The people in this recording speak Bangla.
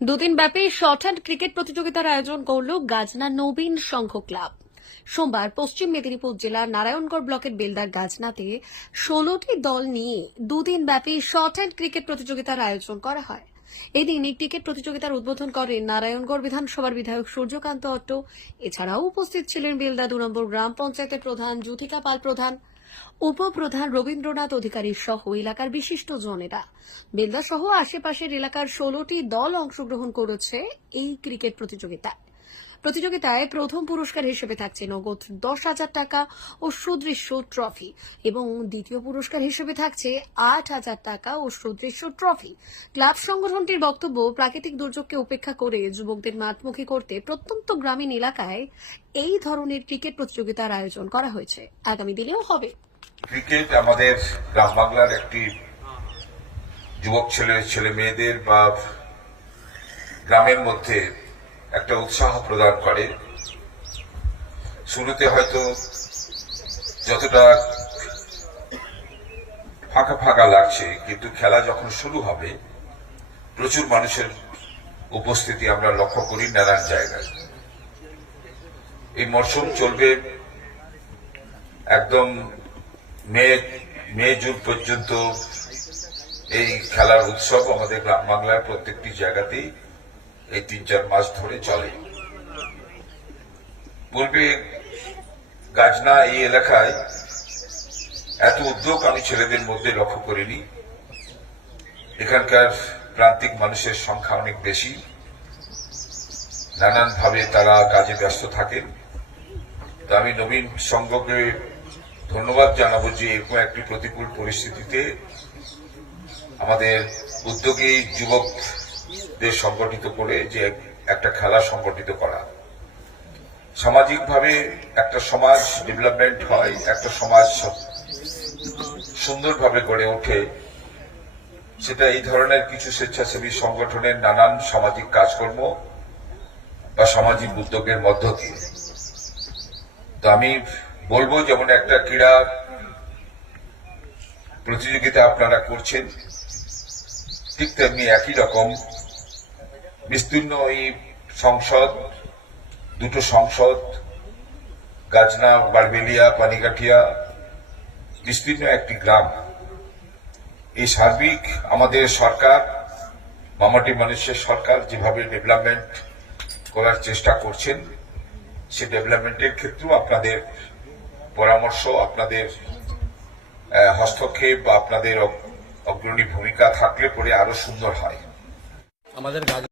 দুদিন ব্যাপী শর্ট হ্যান্ড ক্রিকেট প্রতিযোগিতার আয়োজন করল গাজনা নবীন সংঘ ক্লাব। সোমবার পশ্চিম মেদিনীপুর জেলার নারায়ণগড় ব্লকের বেলদার গাজনাতে 16টি দল নিয়ে দুদিন ব্যাপী শর্ট হ্যান্ড ক্রিকেট প্রতিযোগিতার আয়োজন করা হয়। এদিন এই ক্রিকেট প্রতিযোগিতার উদ্বোধন করেন নারায়ণগড় বিধানসভার বিধায়ক সূর্যকান্ত অট্ট। এছাড়াও উপস্থিত ছিলেন বেলদা 2 নম্বর গ্রাম পঞ্চায়েতের প্রধান জ্যোতিকা পাল প্রধান, উপপ্রধান রবীন্দ্রনাথ অধিকারী সহ এলাকার বিশিষ্ট জনেরা। বেলদা সহ আশেপাশের এলাকার 16টি দল অংশগ্রহণ করেছে এই ক্রিকেট প্রতিযোগিতায় প্রথম পুরস্কার হিসেবে থাকছে নগদ 10,000 টাকা ও সুদৃশ্য ট্রফি এবং দ্বিতীয় পুরস্কার হিসেবে থাকছে 8,000 টাকা ও সুদৃশ্য ট্রফি। ক্লাব সংগঠনটির বক্তব্য, প্রাকৃতিক দুর্যোগকে উপেক্ষা করে যুবকদের মাঠমুখী করতে প্রত্যন্ত গ্রামীণ এলাকায় এই ধরনের ক্রিকেট প্রতিযোগিতার আয়োজন করা হয়েছে, আগামী দিনেও হবে। ক্রিকেট আমাদের গ্রাম বাংলার একটি যুবক ছেলে মেয়েদের বা গ্রামের মধ্যে একটা উৎসাহ প্রদান করে। শুরুতে হয়তো যতটা ফাঁকা ফাঁকা লাগছে, কিন্তু খেলা যখন শুরু হবে প্রচুর মানুষের উপস্থিতি আমরা লক্ষ্য করি নানান জায়গায়। এই মরশুম চলবে একদম মে জুন পর্যন্ত। এই খেলার উৎসব আমাদের গ্রাম বাংলার প্রত্যেকটি জায়গাতেই এই 3-4 মাস ধরে চলে। পূর্বে গাজনা এই এলাকায় এত উদ্যোগ আমি ছেলেদের মধ্যে লক্ষ্য করিনি। এখানকার প্রান্তিক মানুষের সংখ্যা অনেক বেশি, নানানভাবে তারা কাজে ব্যস্ত থাকেন। তো আমি নবীন সংঘকে ধন্যবাদ জানাবো যে এরকম একটি প্রতিকূল পরিস্থিতিতে আমাদের উদ্যোগী যুবকদের সংগঠিত করে যে একটা খেলা সংগঠিত করা। সামাজিকভাবে একটা সমাজ ডেভেলপমেন্ট হয়, একটা সমাজ সুন্দরভাবে গড়ে ওঠে, সেটা এই ধরনের কিছু স্বেচ্ছাসেবী সংগঠনের নানান সামাজিক কাজকর্ম বা সামাজিক উদ্যোগের মধ্য দিয়ে। তো আমি বলবো, যেমন একটা ক্রীড়া প্রতিযোগিতা আপনারা করছেন, ঠিক তেমনি একই রকম বিস্তীর্ণ এই সংসদ, দুটো সংসদ, গাজনা, বারবেলিয়া, পানিকাঠিয়া, বিস্তীর্ণ একটি গ্রাম। এই সার্বিক আমাদের সরকার, মামাটি মানুষের সরকার যেভাবে ডেভেলপমেন্ট করার চেষ্টা করছেন, সেই ডেভেলপমেন্টের ক্ষেত্রেও আপনাদের পরামর্শ, আপনাদের হস্তক্ষেপ বা আপনাদের অগ্রণী ভূমিকা থাকলে পরে আরো সুন্দর হয়। আমাদের